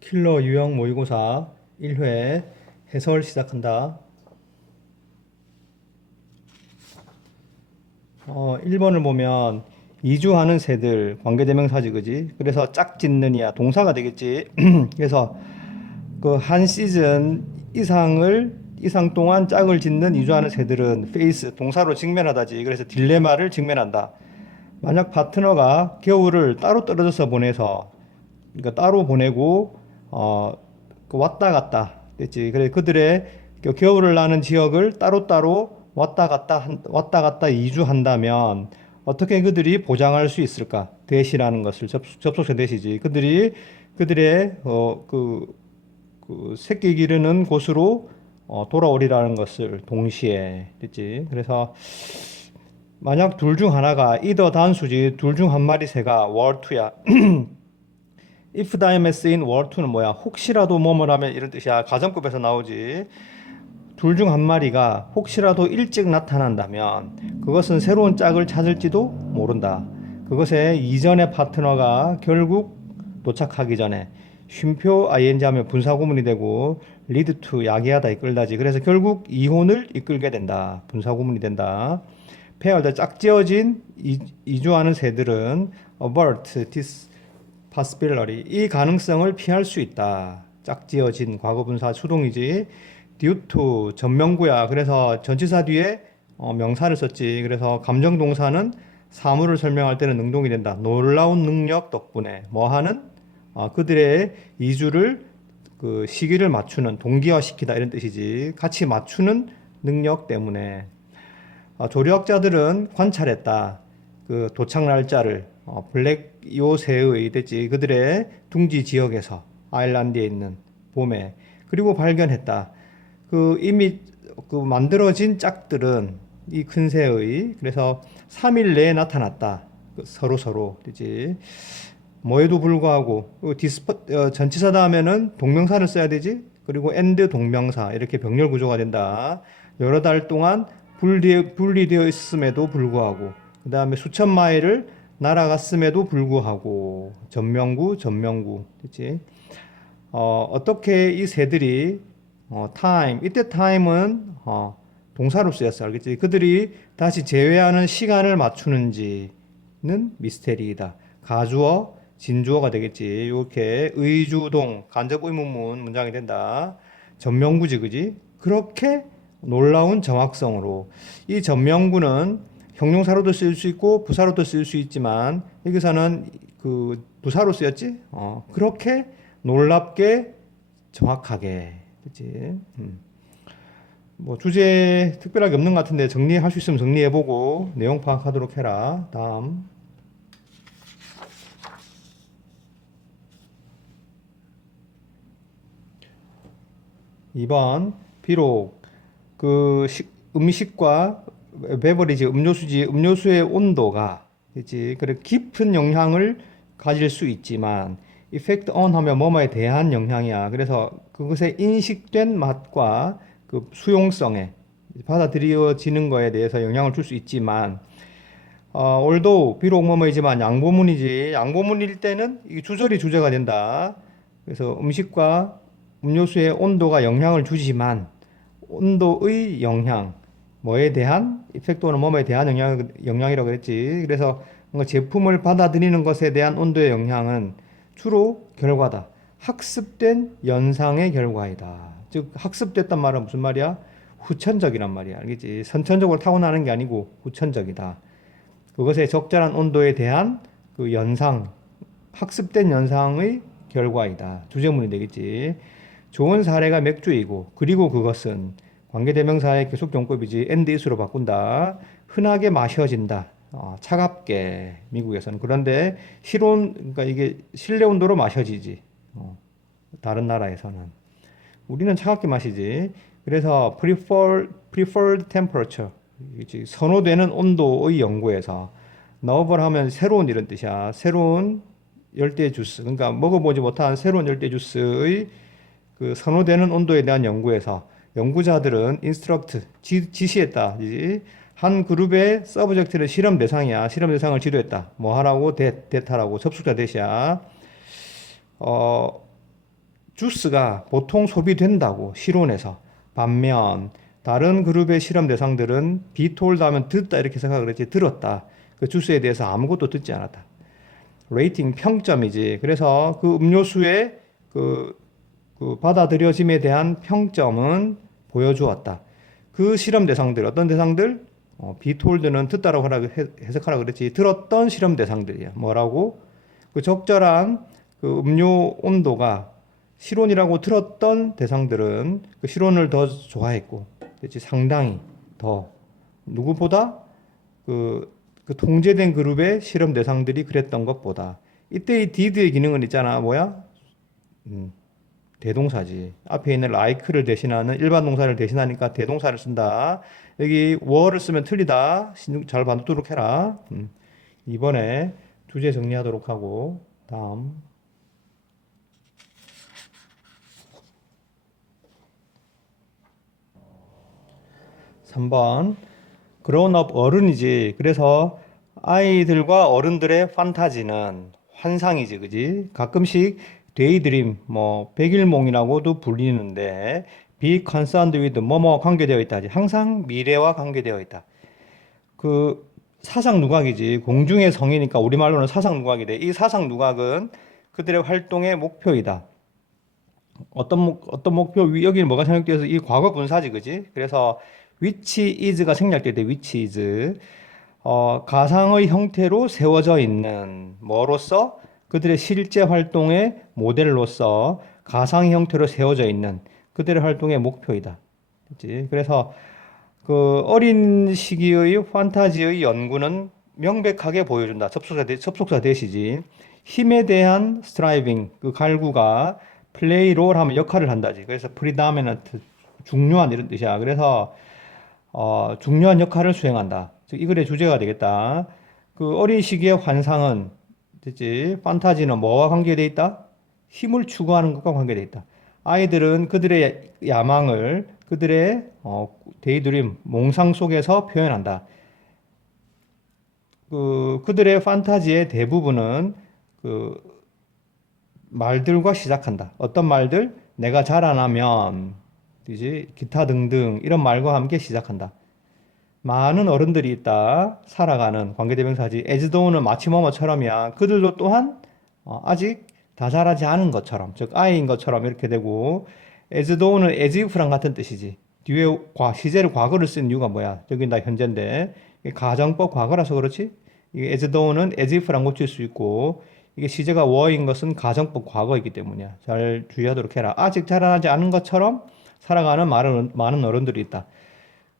킬러 유형 모의고사 1회 해설 시작한다. 어, 1번을 보면 이주하는 새들 관계대명사지 그지? 그래서 짝 짓는이야 동사가 되겠지. 그래서 그 한 시즌 이상을 이상 동안 짝을 짓는 이주하는 새들은 페이스 동사로 직면하다지. 그래서 딜레마를 직면한다. 만약 파트너가 겨울을 따로 떨어져서 보내서 그러니까 따로 보내고 어, 그 왔다 갔다 됐지. 그래 그들의 그 겨울을 나는 지역을 따로따로 왔다 갔다 한- 왔다 갔다 이주한다면 어떻게 그들이 보장할 수 있을까? 대시라는 것을 접, 접속사 대시지. 그들이 그들의 어 그 그 새끼 기르는 곳으로 어, 돌아오리라는 것을 동시에 됐지. 그래서 만약 둘 중 하나가 이더 단수지 둘 중 한 마리 새가 월투야. if 다음에 쓰인 월투는 뭐야? 혹시라도 뭐뭐라면 이런 뜻이야. 가정법에서 나오지. 둘 중 한 마리가 혹시라도 일찍 나타난다면 그것은 새로운 짝을 찾을지도 모른다. 그것의 이전의 파트너가 결국 도착하기 전에 쉼표 ing 하면 분사 구문이 되고 lead to 야기하다 이끌다지. 그래서 결국 이혼을 이끌게 된다. 분사 구문이 된다. 페어드 짝지어진 이- 이주하는 새들은 avert this possibility 이 가능성을 피할 수 있다. 짝지어진 과거분사 수동이지. due to 전명구야. 그래서 전치사 뒤에 어, 명사를 썼지. 그래서 감정 동사는 사물을 설명할 때는 능동이 된다. 놀라운 능력 덕분에 뭐하는 어, 그들의 이주를 그 시기를 맞추는 동기화시키다 이런 뜻이지. 같이 맞추는 능력 때문에 어, 조력자들은 관찰했다. 그 도착 날짜를 어, 블랙 요새의 됐지 그들의 둥지 지역에서 아일랜드에 있는 봄에 그리고 발견했다. 그 이미 그 만들어진 짝들은 이 큰 새의 그래서 3일 내에 나타났다. 그 서로 서로 되지. 뭐에도 불구하고 그 디스퍼 어, 전치사 다음에는 동명사를 써야 되지. 그리고 엔드 동명사 이렇게 병렬 구조가 된다. 여러 달 동안 분리, 분리되어 있음에도 불구하고 그 다음에 수천 마일을 날아갔음에도 불구하고 전명구 전명구 됐지. 어, 어떻게 이 새들이 어, time 이때 time은 어, 동사로 쓰였어 알겠지? 그들이 다시 제외하는 시간을 맞추는지는 미스테리이다. 가주어 진주어가 되겠지. 이렇게 의주동 간접 의문문 문장이 된다. 전명구지 그지? 그렇게 놀라운 정확성으로 이 전명구는 형용사로도 쓸수 있고 부사로도 쓸수 있지만 여기서는 그 부사로 쓰였지. 어, 그렇게 놀랍게 정확하게 그렇지. 음. 뭐 주제 특별하게 없는 것 같은데 정리할 수 있으면 정리해보고 내용 파악하도록 해라. 다음. 2번 비록 그 식- 음식과 베버리지 음료수지 음료수의 온도가 그렇지 그래 깊은 영향을 가질 수 있지만 effect on 하면 뭐뭐에 대한 영향이야. 그래서 그것의 인식된 맛과 그 수용성에 받아들여지는 거에 대해서 영향을 줄 수 있지만 어, 올도 비록 뭐뭐이지만 양보문이지 양보문일 때는 이 주절이 주제가 된다. 그래서 음식과 음료수의 온도가 영향을 주지만 온도의 영향 뭐에 대한 이펙트는 뭐뭐에 대한 영향 영향이라고 그랬지. 그래서 제품을 받아들이는 것에 대한 온도의 영향은 주로 결과다. 학습된 연상의 결과이다. 즉 학습됐단 말은 무슨 말이야? 후천적이란 말이야. 알겠지? 선천적으로 타고나는 게 아니고 후천적이다. 그것의 적절한 온도에 대한 그 연상, 학습된 연상의 결과이다. 주제문이 되겠지. 좋은 사례가 맥주이고 그리고 그것은 관계대명사의 계속용법이지 and is로 바꾼다. 흔하게 마셔진다. 어, 차갑게 미국에서는 그런데 실온 그러니까 이게 실내 온도로 마셔지지. 어, 다른 나라에서는 우리는 차갑게 마시지. 그래서 prefer preferred temperature 선호되는 온도의 연구에서 너블 하면 새로운 이런 뜻이야. 새로운 열대 주스 그러니까 먹어보지 못한 새로운 열대 주스의 그 선호되는 온도에 대한 연구에서 연구자들은 인스트럭트 지, 지시했다. 한 그룹의 서브젝트는 실험 대상이야. 실험 대상을 지도했다. 뭐 하라고 대, 대타라고 접속자 대시야. 어 주스가 보통 소비된다고 실온에서 반면 다른 그룹의 실험 대상들은 비톨드 하면 듣다 이렇게 생각을 했지 들었다 그 주스에 대해서 아무것도 듣지 않았다 레이팅 평점이지 그래서 그 음료수의 그, 그 받아들여짐에 대한 평점은 보여주었다. 그 실험 대상들 어떤 대상들? 어, 비톨드는 듣다라고 하라 해- 해석하라 그랬지. 들었던 실험 대상들이야. 뭐라고? 그 적절한 그 음료 온도가 실온이라고 들었던 대상들은 그 실온을 더 좋아했고, 그렇지 상당히 더. 누구보다 그, 그 통제된 그룹의 실험 대상들이 그랬던 것보다. 이때 이 did의 기능은 있잖아. 뭐야? 음, 대동사지. 앞에 있는 like를 대신하는 일반 동사를 대신하니까 대동사를 쓴다. 여기 were를 쓰면 틀리다. 잘 봐두도록 해라. 음, 이번에 주제 정리하도록 하고 다음. 3번 그로운업 어른이지. 그래서 아이들과 어른들의 판타지는 환상이지, 그지? 가끔씩 데이드림, 뭐 백일몽이라고도 불리는데 be concerned with 뭐뭐 관계되어 있다. 항상 미래와 관계되어 있다. 그 사상 누각이지. 공중의 성이니까 우리말로는 사상 누각이 돼. 이 사상 누각은 그들의 활동의 목표이다. 어떤 목 어떤 목표 위- 여기는 뭐가 생략되어서 이 과거 분사지 그지? 그래서 which is가 생략될 때 which is 어, 가상의 형태로 세워져 있는 뭐로서 그들의 실제 활동의 모델로서 가상의 형태로 세워져 있는 그들의 활동의 목표이다. 그래서 그 어린 시기의 판타지의 연구는 명백하게 보여준다. 접속사 대, 접속사 대시지. 힘에 대한 스트라이빙 그 갈구가 플레이 롤 하면 역할을 한다지. 그래서 프리다미넌트 중요한 이런 뜻이야. 그래서 어, 중요한 역할을 수행한다. 즉, 이 글의 주제가 되겠다. 그 어린 시기의 환상은, 됐지? 판타지는 뭐와 관계되어 있다? 힘을 추구하는 것과 관계되어 있다. 아이들은 그들의 야망을 그들의 어, 데이드림, 몽상 속에서 표현한다. 그, 그들의 판타지의 대부분은 그 말들과 시작한다. 어떤 말들? 내가 자라나면, 이제 기타 등등 이런 말과 함께 시작한다. 많은 어른들이 있다. 살아가는 관계대명사지. 에즈도우는 마치 뭐뭐처럼이야. 그들도 또한 어, 아직 다 자라지 않은 것처럼, 즉 아이인 것처럼 이렇게 되고 에즈도우는 에즈이프랑 같은 뜻이지. 뒤에 과, 시제를 과거를 쓴 이유가 뭐야? 여기 나 현재인데 가정법 과거라서 그렇지? 이게 에즈도우는 에즈이프랑 고칠 수 있고 이게 시제가 워인 것은 가정법 과거이기 때문이야. 잘 주의하도록 해라. 아직 자라나지 않은 것처럼 살아가는 많은, 많은 어른들이 있다.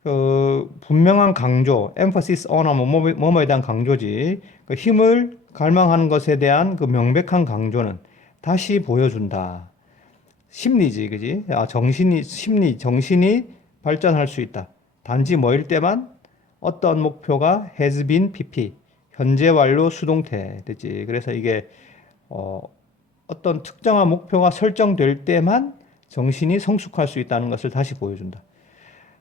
그 분명한 강조, emphasis on 하면 뭐뭐- 뭐뭐에 대한 강조지. 그 힘을 갈망하는 것에 대한 그 명백한 강조는 다시 보여준다. 심리지, 그지? 아, 정신이, 심리, 정신이 발전할 수 있다. 단지 뭐일 때만 어떤 목표가 has been pp, 현재 완료 수동태 되지. 그래서 이게 어, 어떤 특정한 목표가 설정될 때만 정신이 성숙할 수 있다는 것을 다시 보여준다.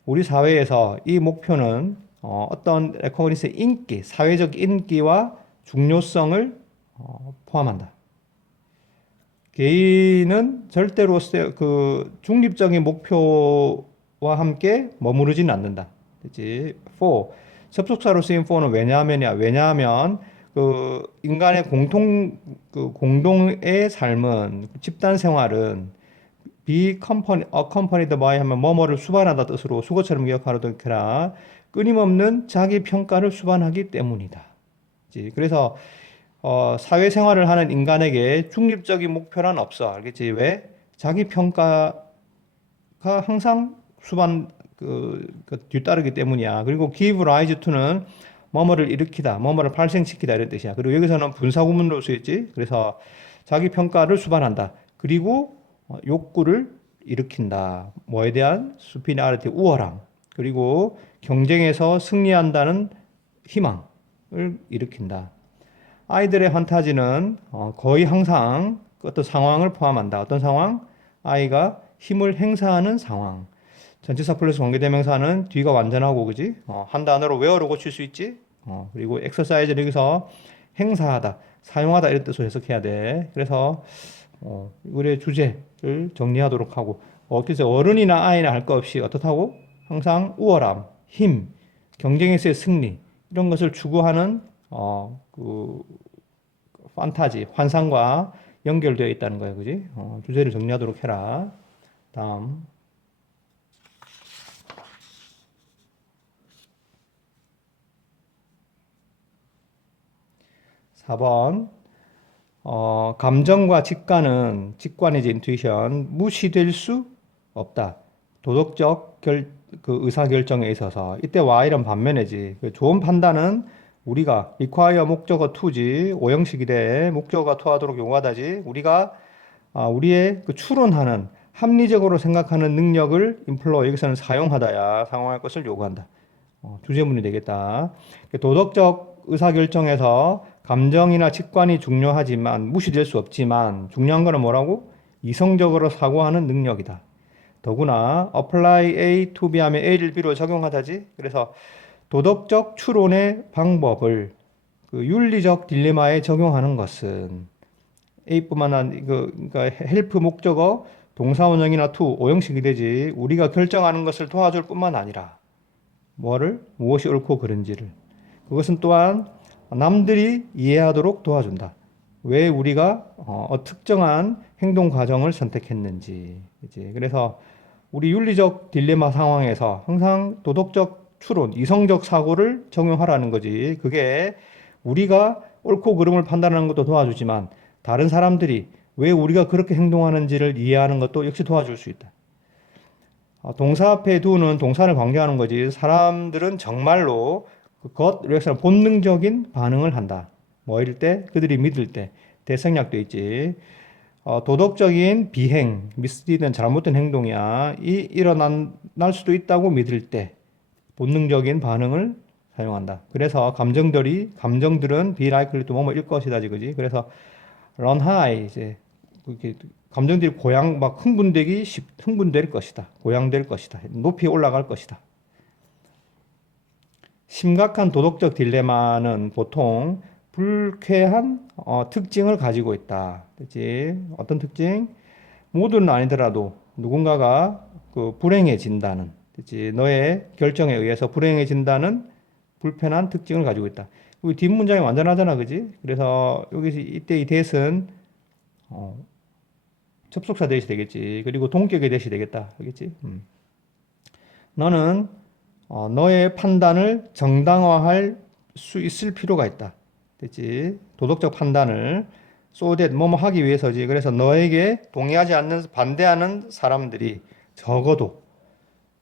우리 사회에서 이 목표는 어, 어떤 레코그니스의 인기, 사회적 인기와 중요성을 어, 포함한다. 개인은 절대로 세- 그 중립적인 목표와 함께 머무르지는 않는다. 그렇지? for 접속사로 쓰인 for는 왜냐하면이야. 왜냐하면 그 인간의 공통 그 공동의 삶은 집단 생활은 be company, accompanied by 하면 뭐뭐를 수반하다 뜻으로 수거처럼 기억하도록 해라. 끊임없는 자기 평가를 수반하기 때문이다. 그래서 어, 사회생활을 하는 인간에게 중립적인 목표란 없어. 알겠지? 왜? 자기 평가가 항상 수반 그, 그 뒤따르기 때문이야. 그리고 give rise to는 뭐뭐를 일으키다, 뭐뭐를 발생시키다 이런 뜻이야. 그리고 여기서는 분사구문으로 쓰였지. 그래서 자기 평가를 수반한다. 그리고 어, 욕구를 일으킨다. 뭐에 대한 superiority, 우월함. 그리고 경쟁에서 승리한다는 희망을 일으킨다. 아이들의 판타지는 어, 거의 항상 그 어떤 상황을 포함한다. 어떤 상황? 아이가 힘을 행사하는 상황. 전치사 플러스 관계대명사는 뒤가 완전하고 그지? 어, 한 단어로 웨어로 고칠 수 있지? 어, 그리고 엑서사이즈를 여기서 행사하다, 사용하다 이런 뜻으로 해석해야 돼. 그래서 어, 우리의 주제를 정리하도록 하고 어, 그래서 어른이나 아이나 할거 없이 어떻다고 항상 우월함, 힘, 경쟁에서의 승리 이런 것을 추구하는 어, 그 판타지, 환상과 연결되어 있다는 거예요, 그지? 어, 주제를 정리하도록 해라. 다음. 4번. 어, 감정과 직관은, 직관이지 인투이션, 무시될 수 없다. 도덕적 결, 그 의사결정에 있어서. 이때 와 이런 반면이지. 그 좋은 판단은 우리가 require 목적어 to지, 오형식이 돼. 목적어가 to하도록 요구하다지. 우리가, 아, 우리의 그 추론하는, 합리적으로 생각하는 능력을 employ, 여기서는 사용하다야. 사용할 것을 요구한다. 어, 주제문이 되겠다. 도덕적 의사결정에서 감정이나 직관이 중요하지만 무시될 수 없지만 중요한 거는 뭐라고? 이성적으로 사고하는 능력이다. 더구나 apply A to B 하면 A를 B로 적용하다지. 그래서 도덕적 추론의 방법을 그 윤리적 딜레마에 적용하는 것은 A뿐만 아니라 그 그러니까 헬프 목적어 동사원형이나 to 오형식이 되지. 우리가 결정하는 것을 도와줄 뿐만 아니라 뭐를 무엇이 옳고 그른지를 그것은 또한 남들이 이해하도록 도와준다. 왜 우리가 어, 특정한 행동 과정을 선택했는지. 이제 그래서 우리 윤리적 딜레마 상황에서 항상 도덕적 추론, 이성적 사고를 적용하라는 거지. 그게 우리가 옳고 그름을 판단하는 것도 도와주지만 다른 사람들이 왜 우리가 그렇게 행동하는지를 이해하는 것도 역시 도와줄 수 있다. 어, 동사 앞에 두는 동사를 관계하는 거지. 사람들은 정말로 그것 리액션 본능적인 반응을 한다. 뭐일 때 그들이 믿을 때 대생략도 있지. 어, 도덕적인 비행, 미스리든 잘못된 행동이야. 이 일어날 수도 있다고 믿을 때 본능적인 반응을 사용한다. 그래서 감정들이 감정들은 be likely to 뭐뭐 일 것이다, 그지? 그래서 run high 이제 이렇게 감정들이 고양 막 흥분되기 쉽, 흥분될 것이다. 고양될 것이다. 높이 올라갈 것이다. 심각한 도덕적 딜레마는 보통 불쾌한 어, 특징을 가지고 있다. 그렇지? 어떤 특징? 모두는 아니더라도 누군가가 그 불행해진다는, 그렇지? 너의 결정에 의해서 불행해진다는 불편한 특징을 가지고 있다. 여기 뒷문장이 완전하잖아, 그지? 그래서 여기 이때 이 대신 어, 접속사 대시 되겠지. 그리고 동격의 대시 되겠다, 알겠지? 음. 너는 어, 너의 판단을 정당화할 수 있을 필요가 있다. 됐지? 도덕적 판단을 so 뭐뭐 하기 위해서지. 그래서 너에게 동의하지 않는 반대하는 사람들이 적어도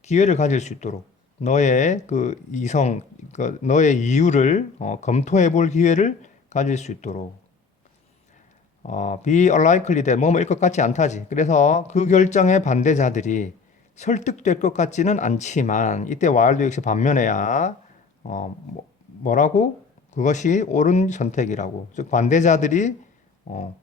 기회를 가질 수 있도록 너의 그 이성, 그 너의 이유를 어, 검토해 볼 기회를 가질 수 있도록 어, be unlikely that 뭐뭐일 것 같지 않다지. 그래서 그 결정의 반대자들이 설득될 것 같지는 않지만 이때 와일드 역시 반면에야 어, 뭐, 뭐라고 그것이 옳은 선택이라고 즉 반대자들이 어,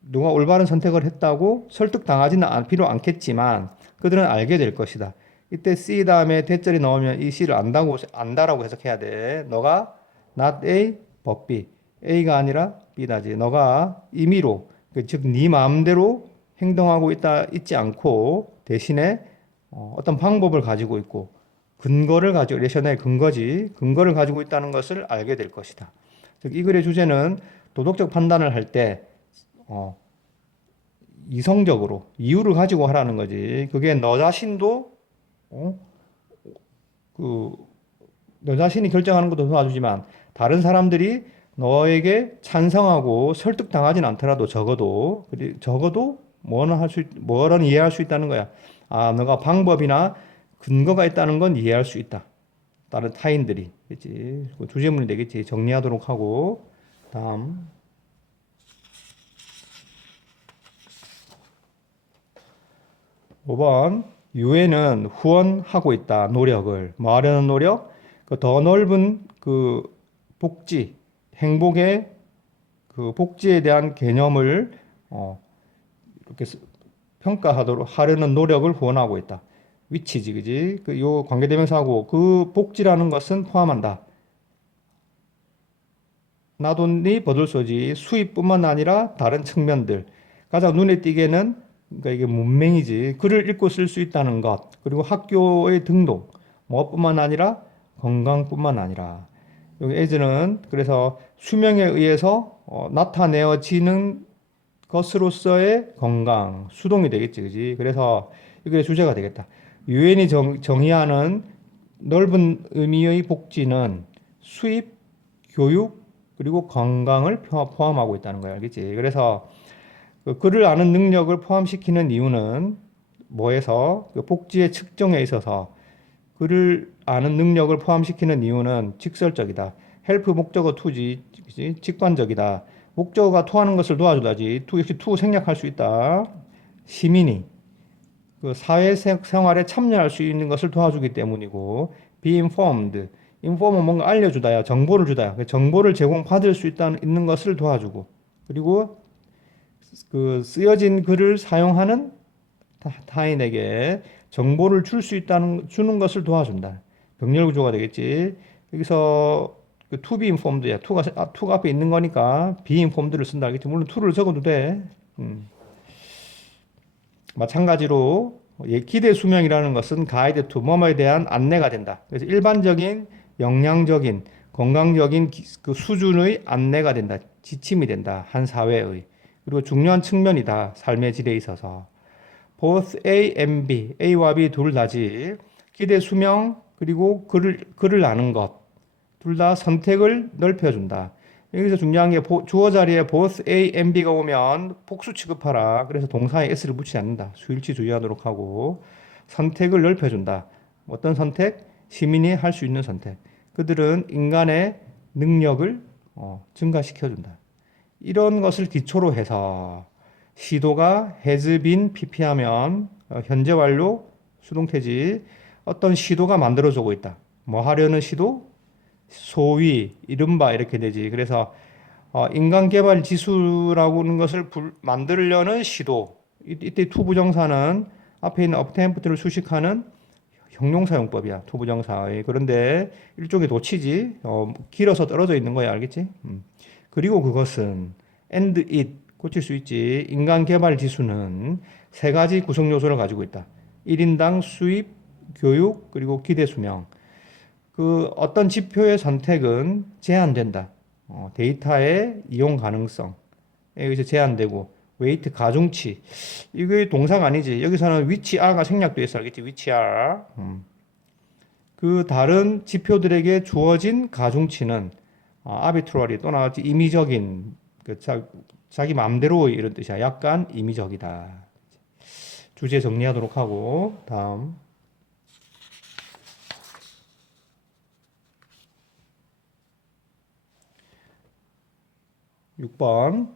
누가 올바른 선택을 했다고 설득당하지는 않, 필요 않겠지만 그들은 알게 될 것이다. 이때 C 다음에 대절이 나오면 이 C를 안다고 안다라고 해석해야 돼. 너가 not A but B. A가 아니라 B다지. 너가 임의로 그 즉네 마음대로 행동하고 있다 있지 않고 대신에 어, 어떤 방법을 가지고 있고 근거를 가지고 레셔널 근거지 근거를 가지고 있다는 것을 알게 될 것이다. 즉 이 글의 주제는 도덕적 판단을 할때 어, 이성적으로 이유를 가지고 하라는 거지. 그게 너 자신도 어? 그너 자신이 결정하는 것도 도와주지만 다른 사람들이 너에게 찬성하고 설득당하진 않더라도 적어도 적어도 뭐는 할 수, 뭐는 이해할 수 있다는 거야. 아, 너가 방법이나 근거가 있다는 건 이해할 수 있다. 다른 타인들이. 그치? 그 주제문이 되겠지. 정리하도록 하고. 다음. (5번) 유엔은 후원하고 있다 노력을 뭐 하려는 노력 그 더 넓은 그 복지 행복의 그 복지에 대한 개념을 어, 이렇게 평가하도록 하려는 노력을 후원하고 있다. 위치지, 그지? 그 요 관계대명사하고 그 복지라는 것은 포함한다. 나돈이 버들소지 수입뿐만 아니라 다른 측면들 가장 눈에 띄게는 그러니까 이게 문맹이지. 글을 읽고 쓸 수 있다는 것. 그리고 학교의 등록. 뭐뿐만 아니라 건강뿐만 아니라 여기 에즈는 그래서 수명에 의해서 어, 나타내어지는 것으로서의 건강, 수동이 되겠지, 그지? 그래서 이게 주제가 되겠다. 유엔이 정, 정의하는 넓은 의미의 복지는 수입, 교육, 그리고 건강을 포- 포함하고 있다는 거야, 알겠지? 그래서 그 글을 아는 능력을 포함시키는 이유는 뭐에서 그 복지의 측정에 있어서 글을 아는 능력을 포함시키는 이유는 직설적이다. 헬프 목적어 투지? 직관적이다. 목적어가 투하는 것을 도와주다지. 투 역시 투 생략할 수 있다. 시민이 그 사회 생- 생활에 참여할 수 있는 것을 도와주기 때문이고 be informed. inform은 뭔가 알려주다야, 정보를 주다야. 그 정보를 제공받을 수 있다는 있는 것을 도와주고 그리고 그 쓰여진 글을 사용하는 타- 타인에게 정보를 줄 수 있다는 주는 것을 도와준다. 병렬 구조가 되겠지. 여기서 그 to be informed야. to가 아, to가 앞에 있는 거니까 be informed를 쓴다. 알겠지? 물론 to를 적어도 돼. 음. 마찬가지로 예, 기대 수명이라는 것은 가이드 투 뭐뭐에 대한 안내가 된다. 그래서 일반적인 영양적인 건강적인 기- 그 수준의 안내가 된다. 지침이 된다. 한 사회의 그리고 중요한 측면이다. 삶의 질에 있어서 both A and B, A와 B 둘 다지 기대 수명 그리고 글을 글을 아는 것 둘 다 선택을 넓혀준다. 여기서 중요한 게 보- 주어 자리에 both A and B가 오면 복수 취급하라. 그래서 동사에 s를 붙이지 않는다. 수일치 주의하도록 하고 선택을 넓혀준다. 어떤 선택? 시민이 할 수 있는 선택. 그들은 인간의 능력을 어, 증가시켜준다. 이런 것을 기초로 해서 시도가 has been pp하면 어, 현재 완료 수동태지 어떤 시도가 만들어지고 있다. 뭐 하려는 시도? 소위 이른바 이렇게 되지. 그래서 어, 인간 개발 지수라고 하는 것을 불- 만들려는 시도. 이- 이때 투 부정사는 앞에 있는 업템프트를 수식하는 형용사용법이야. 투 부정사의. 그런데 일종의 도치지. 어, 길어서 떨어져 있는 거야. 알겠지? 음. 그리고 그것은 and it 고칠 수 있지. 인간 개발 지수는 세 가지 구성 요소를 가지고 있다. 1인당 수입, 교육, 그리고 기대 수명. 그 어떤 지표의 선택은 제한된다. 어, 데이터의 이용 가능성에 의해서 제한되고 웨이트 가중치 이게 동사가 아니지. 여기서는 위치 R가 생략돼 있어 알겠지? 위치 R. 음. 그 다른 지표들에게 주어진 가중치는 아, 아비트러리 또 나왔지 임의적인 그 자, 자기 마음대로 이런 뜻이야. 약간 임의적이다. 주제 정리하도록 하고 다음 6번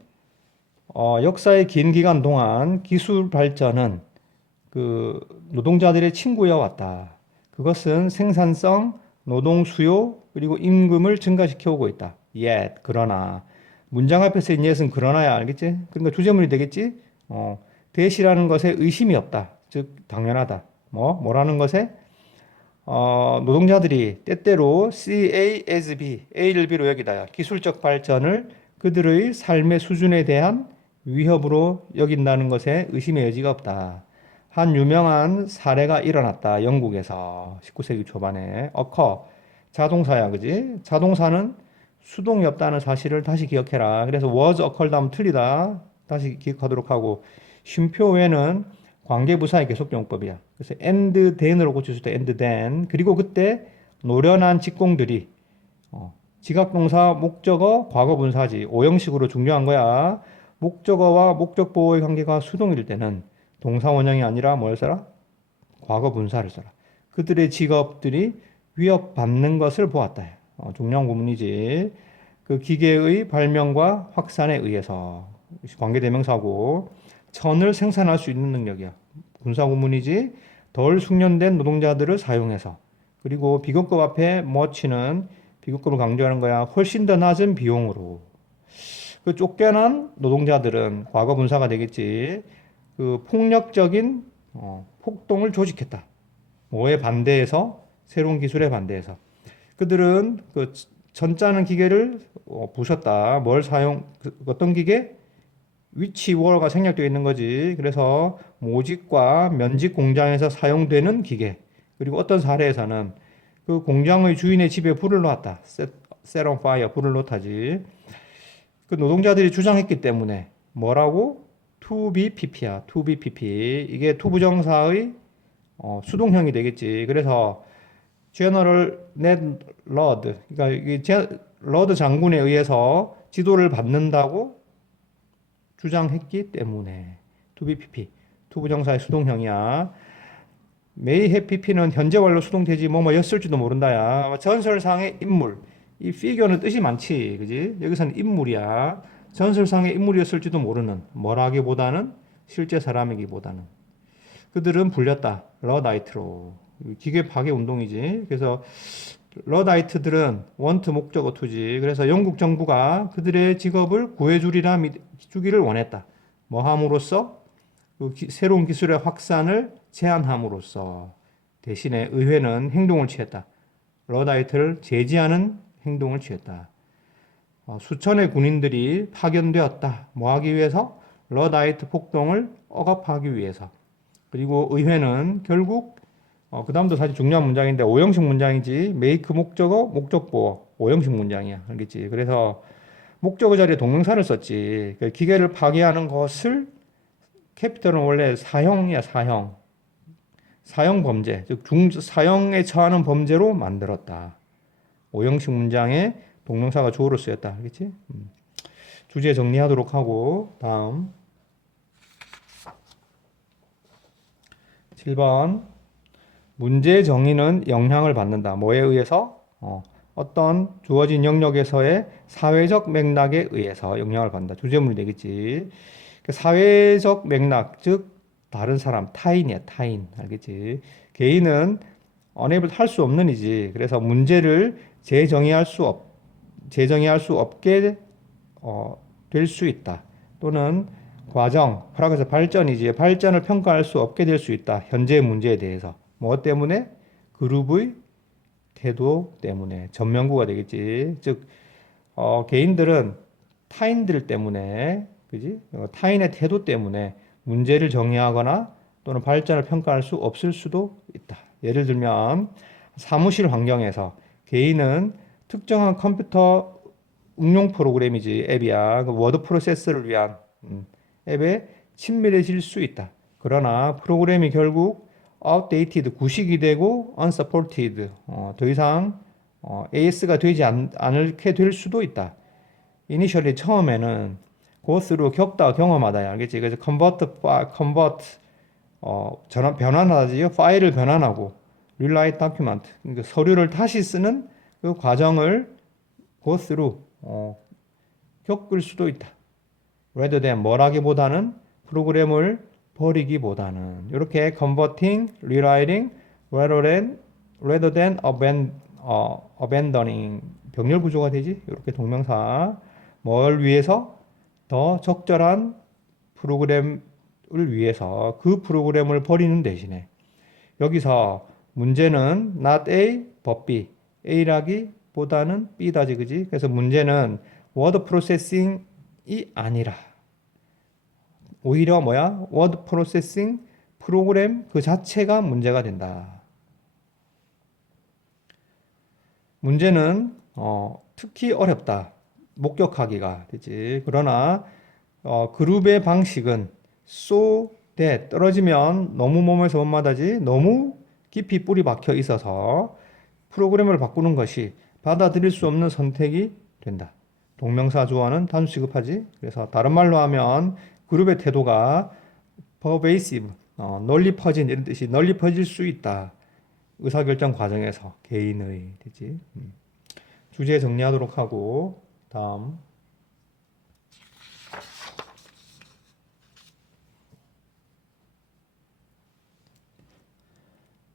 어, 역사의 긴 기간 동안 기술 발전은 그 노동자들의 친구여 왔다. 그것은 생산성, 노동 수요, 그리고 임금을 증가시켜 오고 있다. yet 그러나 문장 앞에 쓰인 yet은 그러나야 알겠지? 그러니까 주제문이 되겠지? 어, 대시라는 것에 의심이 없다. 즉 당연하다. 뭐 뭐라는 것에 어, 노동자들이 때때로 CA as B, A를 B로 여기다야 기술적 발전을 그들의 삶의 수준에 대한 위협으로 여긴다는 것에 의심의 여지가 없다. 한 유명한 사례가 일어났다. 영국에서 19세기 초반에 어커 자동사야, 그지? 자동사는 수동이 없다는 사실을 다시 기억해라. 그래서 was occurred 하면 틀리다. 다시 기억하도록 하고 쉼표 외에는 관계부사의 계속용법이야. 그래서 and then으로 고칠 수도 and then. 그리고 그때 노련한 직공들이 어, 지각동사 목적어 과거분사지 오형식으로 중요한 거야. 목적어와 목적보호의 관계가 수동일 때는 동사 원형이 아니라 뭘 써라? 과거분사를 써라. 그들의 직업들이 위협받는 것을 보았다. 어, 중요한 구문이지. 그 기계의 발명과 확산에 의해서 관계대명사고 천을 생산할 수 있는 능력이야. 군사 구문이지. 덜 숙련된 노동자들을 사용해서 그리고 비교급 앞에 뭐치는 비교급을 강조하는 거야. 훨씬 더 낮은 비용으로. 그 쫓겨난 노동자들은 과거 분사가 되겠지. 그 폭력적인 어, 폭동을 조직했다. 뭐에 반대해서 새로운 기술에 반대해서 그들은 그 전짜는 기계를 어, 부셨다. 뭘 사용? 그 어떤 기계? 위치워가 생략되어 있는 거지. 그래서 모직과 면직 공장에서 사용되는 기계. 그리고 어떤 사례에서는 그 공장의 주인의 집에 불을 놓았다. set on fire, 불을 놓다지. 그 노동자들이 주장했기 때문에 뭐라고? to be pp야. to be pp. 이게 투부정사의 어, 수동형이 되겠지. 그래서 General Ned Ludd, 그러니까 이게 제, 러드 장군에 의해서 지도를 받는다고 주장했기 때문에 to be pp. 투부정사의 수동형이야. Have pp는 현재 완료 수동태지 뭐뭐였을지도 모른다야. 전설상의 인물. 이 피규어는 뜻이 많지, 그지? 여기서는 인물이야. 전설상의 인물이었을지도 모르는 뭐라기보다는 실제 사람이기보다는 그들은 불렸다. 러다이트로. 기계 파괴 운동이지. 그래서 러다이트들은 원트 목적어 투지. 그래서 영국 정부가 그들의 직업을 구해주리라 믿- 주기를 원했다. 뭐 함으로써 그 기- 새로운 기술의 확산을 제한함으로써 대신에 의회는 행동을 취했다. 러다이트를 제지하는 행동을 취했다. 어, 수천의 군인들이 파견되었다. 뭐 하기 위해서? 러다이트 폭동을 억압하기 위해서. 그리고 의회는 결국 어, 그 다음도 사실 중요한 문장인데 오형식 문장이지 메이크 목적어 목적 보어 오형식 문장이야 알겠지 그래서 목적어 자리에 동명사를 썼지 그 기계를 파괴하는 것을 캐피털은 원래 사형이야 사형 사형 범죄 즉 중 사형에 처하는 범죄로 만들었다 오형식 문장에 동명사가 주어로 쓰였다 알겠지 음. 주제 정리하도록 하고 다음 7번 문제 정의는 영향을 받는다. 뭐에 의해서? 어, 어떤 주어진 영역에서의 사회적 맥락에 의해서 영향을 받는다. 주제문이 되겠지. 그 사회적 맥락, 즉 다른 사람, 타인이야, 타인. 알겠지? 개인은 unable 할수 없는 이지. 그래서 문제를 재정의할 수 없, 재정의할 수 없게 어, 될 수 있다. 또는 과정, 프락에서 발전이지. 발전을 평가할 수 없게 될 수 있다. 현재의 문제에 대해서. 뭐 때문에? 그룹의 태도 때문에 전면구가 되겠지. 즉 어, 개인들은 타인들 때문에 그지? 어, 타인의 태도 때문에 문제를 정의하거나 또는 발전을 평가할 수 없을 수도 있다. 예를 들면 사무실 환경에서 개인은 특정한 컴퓨터 응용 프로그램이지 앱이야. 그 워드 프로세스를 위한 음, 앱에 친밀해질 수 있다. 그러나 프로그램이 결국 outdated 구식이 되고 unsupported 어, 더 이상 어, AS가 되지 않, 않게 될 수도 있다. initially 처음에는 through 겪다 경험하다 알겠지? 그래서 fi- convert 어, 전환 변환하지요. 파일을 변환하고 rewrite document 그러니까 서류를 다시 쓰는 그 과정을 through 어, 겪을 수도 있다. rather 뭐라기보다는 프로그램을 버리기보다는 이렇게 converting, rewriting, 어, abandoning 병렬 구조가 되지 이렇게 동명사 뭘 위해서 더 적절한 프로그램을 위해서 그 프로그램을 버리는 대신에 여기서 문제는 not A but B A라기보다는 B다지 그지 그래서 문제는 word processing이 아니라 오히려 뭐야? 워드 프로세싱 프로그램 그 자체가 문제가 된다. 문제는 어, 특히 어렵다. 목격하기가 되지. 그러나 어, 그룹의 방식은 so that 떨어지면 너무 몸에서 못 마다지 너무 깊이 뿌리 박혀 있어서 프로그램을 바꾸는 것이 받아들일 수 없는 선택이 된다. 동명사 주어는 단수 취급하지. 그래서 다른 말로 하면 그룹의 태도가 pervasive, 어, 널리 퍼진 이런 뜻이 널리 퍼질 수 있다. 의사결정 과정에서 개인의 되지. 음. 주제 정리하도록 하고 다음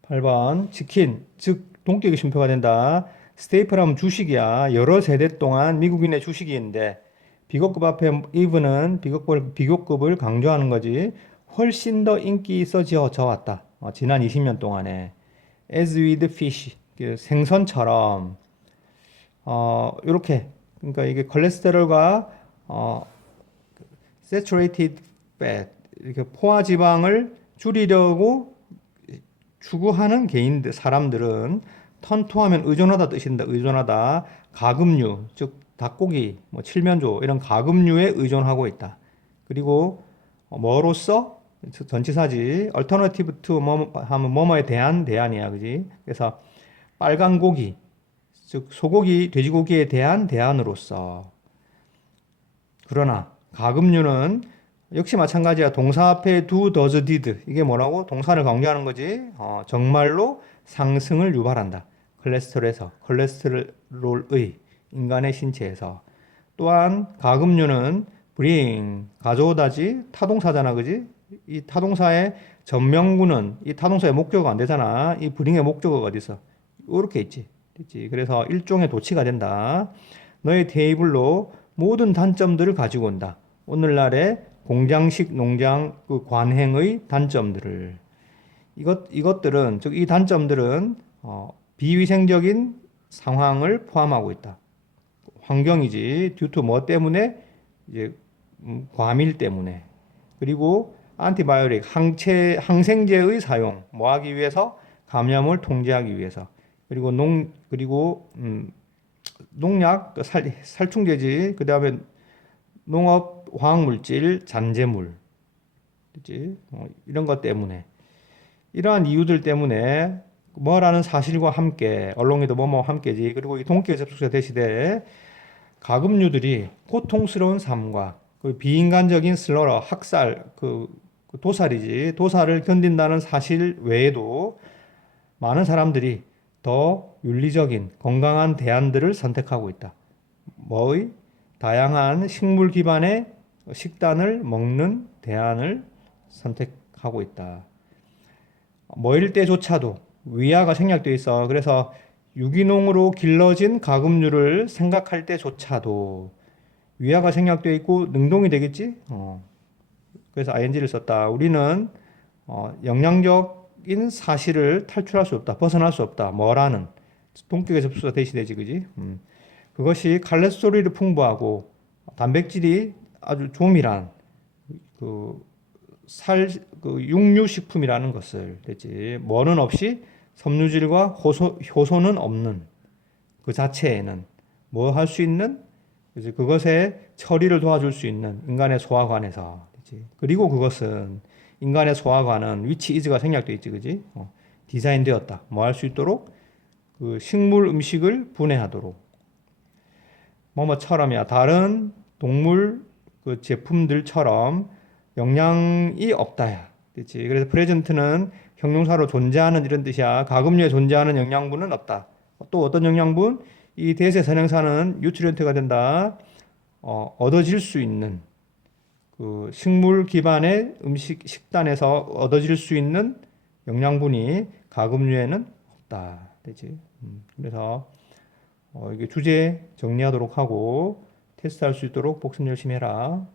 8번 치킨 즉 동격의 쉼표가 된다. 스테이플하면 주식이야. 여러 세대 동안 미국인의 주식인데 비교급 앞에 이브는 비교급을, 비교급을 강조하는 거지. 훨씬 더 인기 있어져 왔다. 어, 지난 20년 동안에. As with fish. 그 생선처럼. 어, 요렇게. 그러니까 이게 콜레스테롤과, 어, saturated fat 이렇게 포화 지방을 줄이려고 추구하는 개인들 사람들은 턴토하면 의존하다 뜻인다. 의존하다. 가금류 즉 닭고기, 뭐 칠면조 이런 가금류에 의존하고 있다. 그리고 뭐로서 전치사지 alternative to 뭐 하면 뭐뭐에 대한 대안이야, 그지? 그래서 빨간 고기 즉 소고기, 돼지고기에 대한 대안으로서 그러나 가금류는 역시 마찬가지야. 동사 앞에 do, does, did 이게 뭐라고? 동사를 강조하는 거지. 어, 정말로 상승을 유발한다. 콜레스테롤에서 콜레스테롤의 인간의 신체에서 또한 가금류는 bring 가져오다지 타동사잖아, 그지? 이 타동사의 전명구는 이 타동사의 목적어가 안 되잖아. 이 bring의 목적어가 어디 있어? 이렇게 있지. 있지. 그래서 일종의 도치가 된다. 너의 테이블로 모든 단점들을 가지고 온다. 오늘날의 공장식 농장 그 관행의 단점들을 이것 이것들은 즉 이 단점들은 어, 비위생적인 상황을 포함하고 있다. 환경이지 듀투 뭐 때문에 이제 음, 과밀 때문에 그리고 안티바이오릭 항체 항생제의 사용 뭐 하기 위해서 감염을 통제하기 위해서 그리고 농 그리고 음, 농약 그 살, 살충제지 그 다음에 농업 화학물질 잔재물 그지? 어, 이런 것 때문에. 이러한 이유들 때문에 뭐라는 사실과 함께 언론에도 뭐뭐 함께지 그리고 이 동기 접촉자 대시대 가금류들이 고통스러운 삶과 그 비인간적인 슬러러 학살 그, 그 도살이지 도살을 견딘다는 사실 외에도 많은 사람들이 더 윤리적인 건강한 대안들을 선택하고 있다. 뭐의 다양한 식물 기반의 식단을 먹는 대안을 선택하고 있다. 뭐일 때조차도 위아가 생략되어 있어. 그래서 유기농으로 길러진 가금류를 생각할 때조차도 위아가 생략되어 있고 능동이 되겠지. 어. 그래서 ing를 썼다. 우리는 어, 영양적 인 사실을 탈출할 수 없다. 벗어날 수 없다. 뭐라는 동격의 접수가 대시되지, 그지? 음. 그것이 칼레스테롤이 풍부하고 단백질이 아주 조밀한 그 살, 그 육류식품이라는 것을 됐지. 뭐는 없이 섬유질과 호소, 효소는 없는 그 자체에는 뭐 할 수 있는 그것의 처리를 도와줄 수 있는 인간의 소화관에서? 그리고 그것은 인간의 소화관은 위치 이즈가 생략돼 있지 그지? 어, 디자인되었다. 뭐 할 수 있도록 그 식물 음식을 분해하도록. 뭐뭐처럼이야. 다른 동물 그 제품들처럼 영양이 없다야. 그렇지 그래서 프레젠트는 형용사로 존재하는 이런 뜻이야. 가금류에 존재하는 영양분은 없다. 또 어떤 영양분? 이 대세 선행사는 뉴트리언트가 된다. 어, 얻어질 수 있는 그 식물 기반의 음식 식단에서 얻어질 수 있는 영양분이 가금류에는 없다. 되지. 음, 그래서 어, 이게 주제 정리하도록 하고 테스트할 수 있도록 복습 열심히 해라.